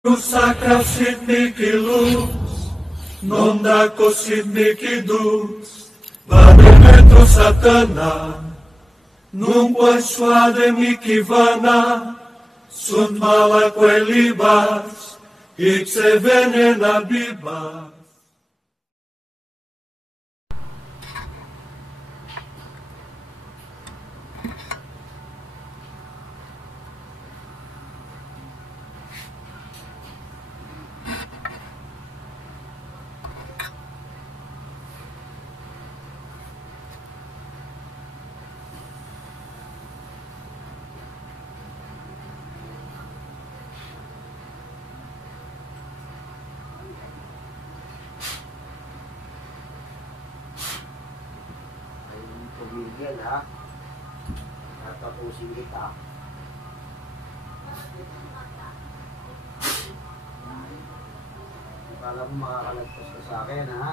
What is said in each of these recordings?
Sacra Sidniki luz, non da Sidniki dus, Vademento Satana, non puoi suade mikivana, sunt mala quelibas, ipse venena bibas. Pumigil ha, at tapusin kita. Kala mo makakalagpas ka sa akin ha.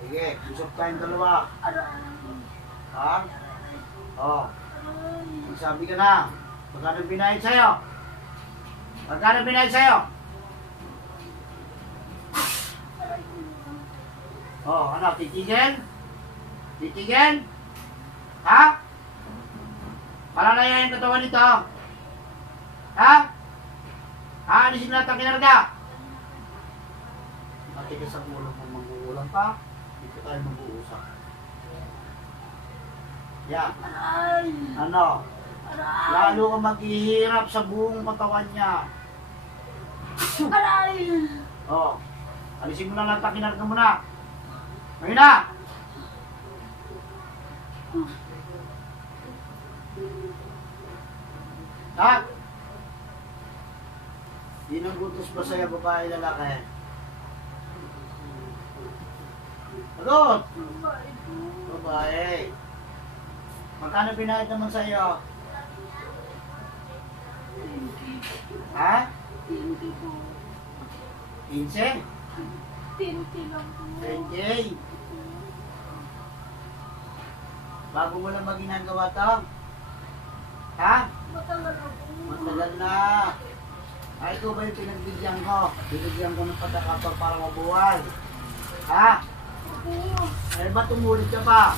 Sige, usap tayong dalawa. Ha? Oo. Magsabi ka na. Magkano binayad sa'yo? Magkano binayad sa'yo? Oh, ano? Titigil? Titigil? Ha? Palalayain katawan nito? Ha? Aalisin lahat ang kinarga? Matigas ang ulo kung mag-uulang pa. Dito tayo mag-uusap. Yan. Ano? Lalo kang maghihirap sa buong katawan niya. Oh, alisin mo na lang, kinarga mo na. Ngayon na! Tak! Dinagutos ba sa'yo babae lalaki? Sagot! Babae. Magkano binayad naman sa'yo? Ha? 20 po. 15? 20 lang po. 20? Bago mo lang maginagawa to? Ha? Matagal na po. Matagal na. Ay, ito ba yung pinagbigyan ko? Binigyan ko ng pagkakataon para mabuhay. Ha? Opo. Ay, ba't tumulit ka pa?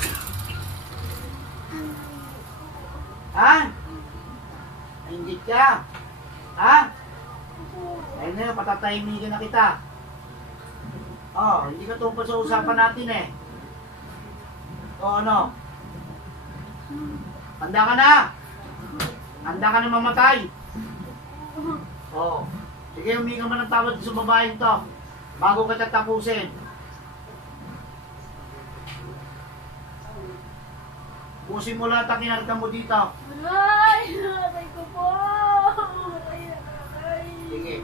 Ha? Nainggit ka? Ha? Opo. Ay na, patatahimikin na kita. Oh, hindi ka tungkol sa usapan natin eh. O ano? Handa ka na? Handa ka na mamatay? Oh. Sige, humingi ka man ng tawad sa babaeng to. Bago ka tatapusin. Pusin mo lahat ang kinarga mo dito. Ay, nanay ko po. Ay, nanay. Sige.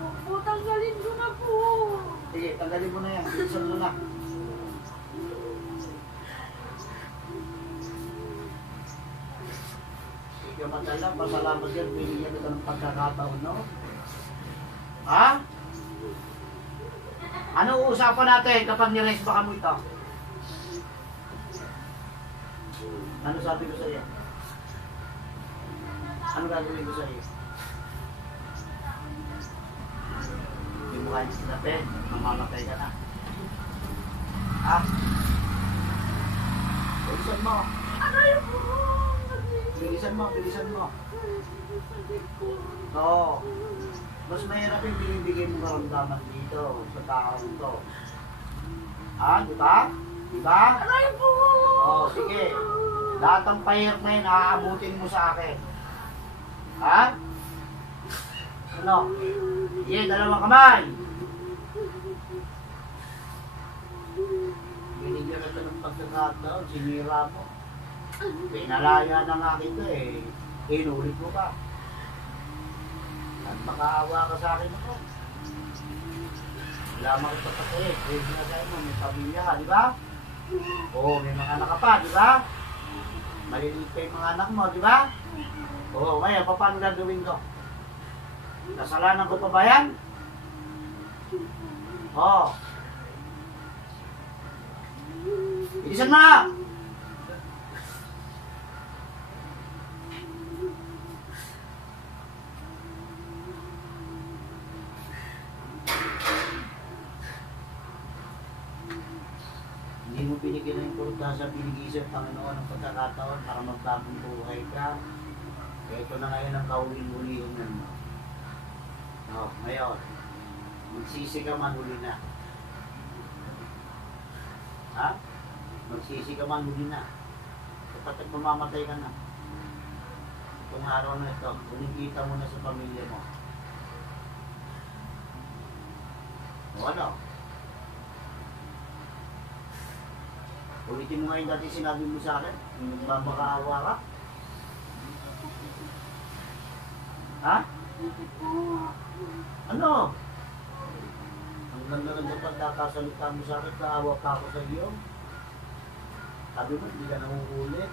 Opo, tanggalin ko na po. Sige, tanggalin mo na yan. Bilisan mo na. Sige, matala. Pasalamat yan. Binigyan kita ng pagkakataon, no? Ha? Ano uusapan natin kapag nirest baka mo ito? Ano sabi ko sa iyo? Ano gagawin ko sa iyo? Hindi mo kaya sinabi, mamamatay ka na. Ha? Bilisan mo. Aray po. Bilisan mo, bilisan mo. Sakit po. Oo. Mas mahirap yung binibigay mong karamdaman dito sa taong to. Ha? Diba? Diba? Aray po. Oo, sige. Lahat ng pahirap na yun, aabutin mo sa akin. Ha? Ano? Sige, dalawang kamay. Binigyan natin ng pagkakataon, sinira mo. Pinalaya na nga kita eh. Inulit mo ka. At makaawa ka sa akin ako. Wala mga kapatid. Pwede na sa'yo mo, may pamilya ka, di ba? Oo, may mga anak ka pa, di ba? Maliliit pa yung mga anak mo, di ba? Oo, ngayon, paano gagawin ko? Kasalanan ko pa ba yan? Oo. Bilisan mo! Hindi mo binigyan ng importansya, binigyan ng Panginoon ng pagkakataon para magbagong buhay ka. Kaya ito na ngayon ang kauling-ulihin mo. No, ngayon, magsisi ka man, huli na. Ha? Magsisi ka man, huli na. Kapag mamamatay ka na. Itong araw na ito, unikita mo na sa pamilya mo. O ano? Ulitin mo ngayon dati sinabi mo sa akin, magmamakaawa ka? Ha? Ano? Ang ganda-ganda pagkakasalita mo sa akin, kaawa pa ako sa iyo. Sabi mo, hindi ka nangukulit.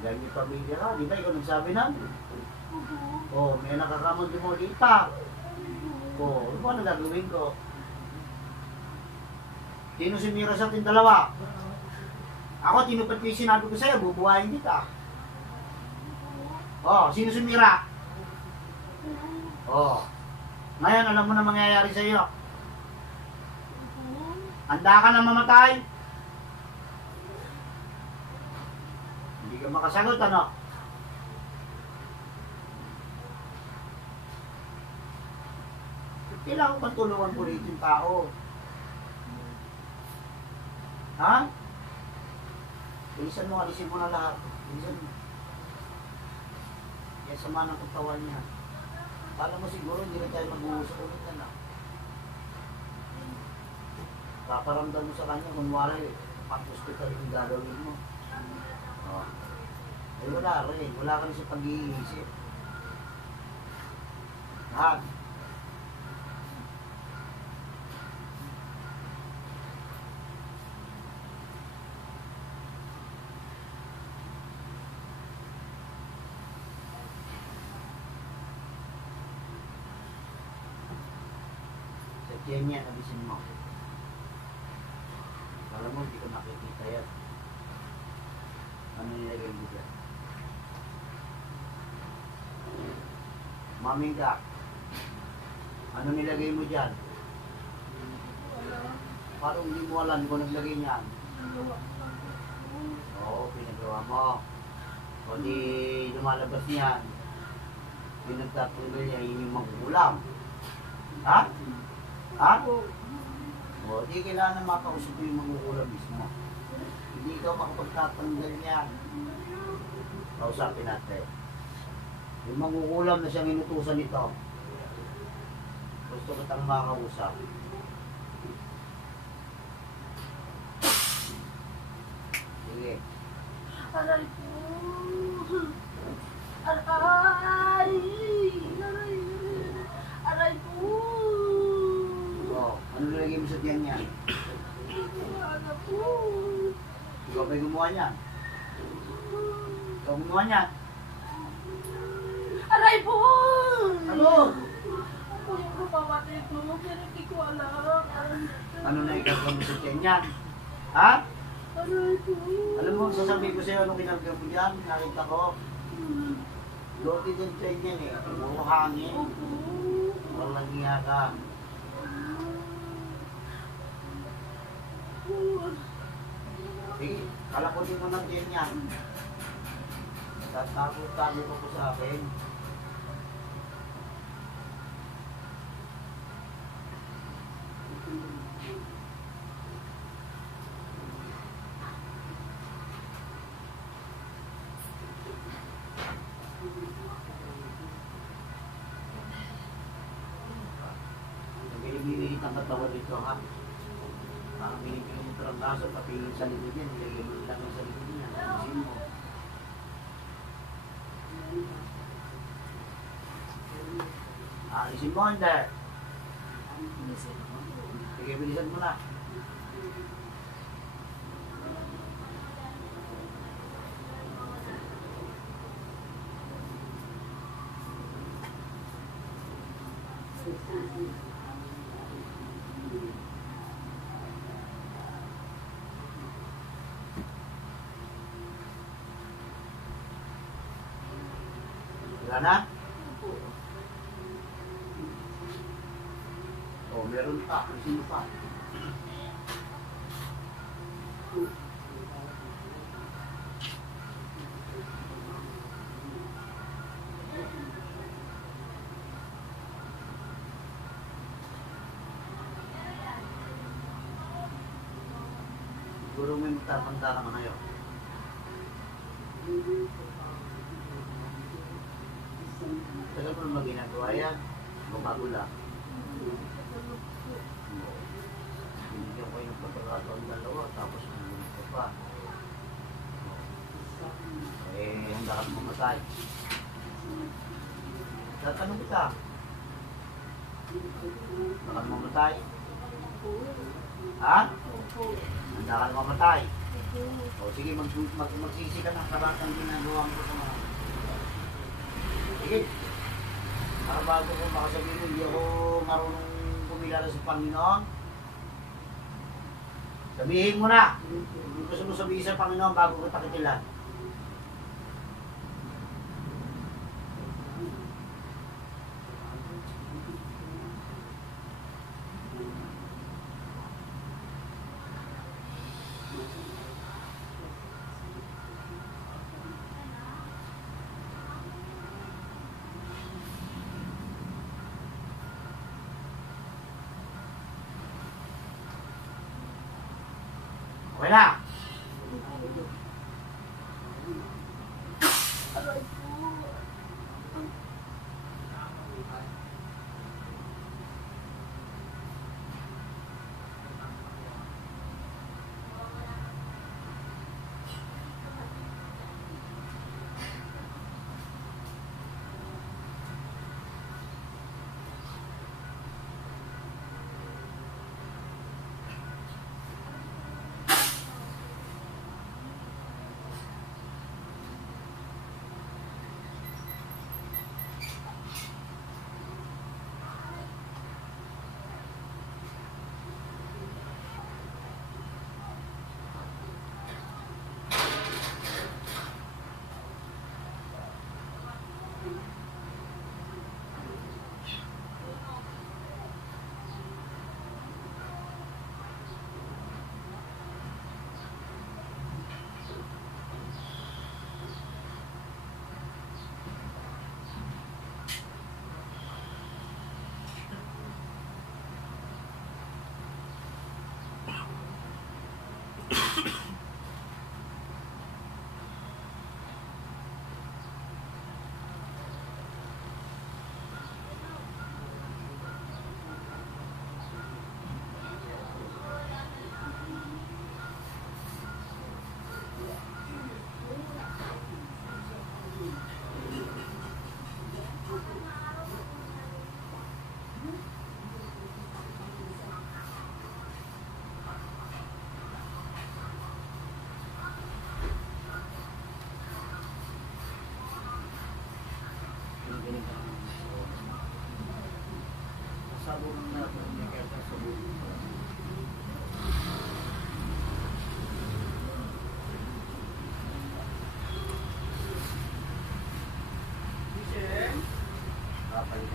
Dahil may pamilya ka, di ba? Ikaw nagsabi na? Oh, may nakakamag mo ulit pa. Oh, ano ba na gagawin ko? Sino sumira sa ating dalawa? Ako, tinupad ko yung sinabi ko sa'yo, bubuhayin kita. Oh, sino sumira? Oh. Ngayon, alam mo na mangyayari sa'yo. Handa ka na mamatay? Hindi ka makasagot, ano? Kailangan kong tulungan po rito yung tao. Ha? Bilisan mo, alisin mo na lahat. Bilisan mo. Kaya sama ng katawan niya. Kala mo siguro hindi na tayo mag-uusap ulit na. Paparamdam mo sa kanya, kunwari, pang-hospital yung gagawin mo. Oh. Ay wala rin. Wala ka rin sa pag-iisip. Lahat. Yan yan, abisin mo. Alam mo, hindi ko nakikita yan. Ano nilagay mo dyan? Maming ka. Ano nilagay mo dyan? Parang hindi mo alam kung naglagay niyan. Oo, pinagawa mo. O di lumalabas niyan. Pinagtatanggal niya, yun yung magkulang. Ha? Ha? O, di kailangan makausap yung mangukulam mismo. Hindi ka makapagtatanggal niyan. Kausapin natin. Yung mangukulam na siyang inutusan nito. Gusto ko tang makausap. Sige. Aray po. Aray. Aray. Aray po. Ano nilagay mo sa tiyan niya? Ano po? Ikaw ba'y gumawa niyan? Ikaw gumawa niyan? Aray po! Ano? Ako yung gumamatay po, pero hindi ko alam. Ano na ikaw mo sa tiyan niyan? Ha? Aray po. Alam mo, sasabihin ko sa'yo anong kinagawin mo diyan, nakita ko. Loti din tiyan niyan eh. Puro hangin. Opo. Walang hiya ka. Sige, kalakutin mo ng tiyan niyan. Tatago-tago ko po sa akin. Nagbibilit ang katawan dito, ha? Binibigyan mo ng baso, pati sa likod niya, nilagyan mo lang sa likod niya. Alisin mo. Alisin mo, hindi. Sige, bilisan mo na. Wala na? Opo. O, meron pa. Sino pa? Siguro may matapanta naman ngayon. Tagal mo naman ginagawa yan. Bago lang. Binigyan ko yung pagkakataon dalawa, tapos namunod ka pa. Eh, handa ka mamatay. Tatanong kita. Handa ka mamatay? Ha? Opo. Handa ka mamatay? Opo. O sige, magsisi ka ng karatang ginagawa mo sa mga. Sige. Bago ko makasabihin mo, hindi ako marunong kumilala sa Panginoon. Sabihin mo na. Hindi gusto mo sabihin sa Panginoon bago kita kikilan. Okay na. Aray po.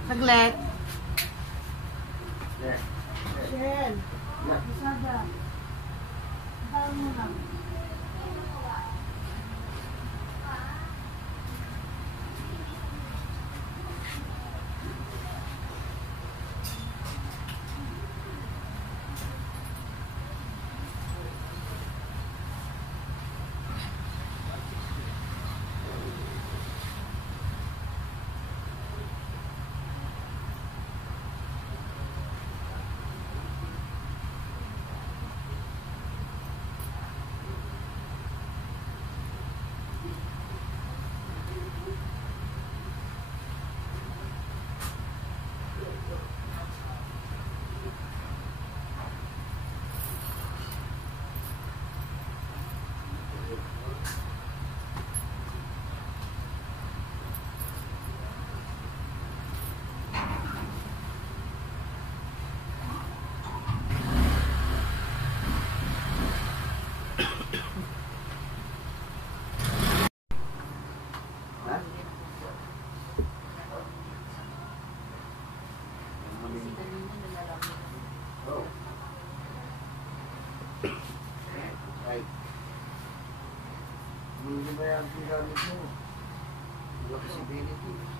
Saglit. Shell. Isada. Tawag mo lang. Hindi ba yan ang gamit mo? Wala kasi benefit.